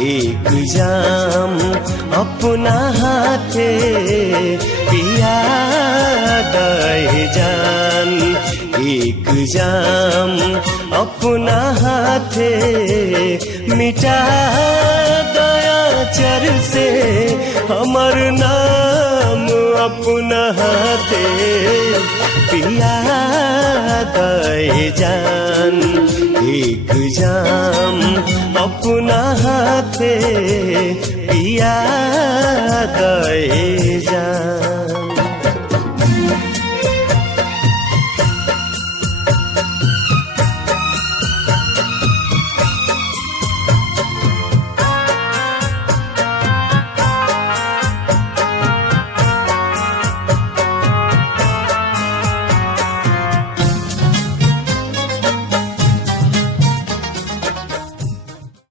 एक जाम अपना हाथे पिया दे जान। एक जाम अपना हाथे मिटा दया चर से हमर नाम अपना हाथे पिया दे जान। एक जाम अपना हाथे पिया दे जान।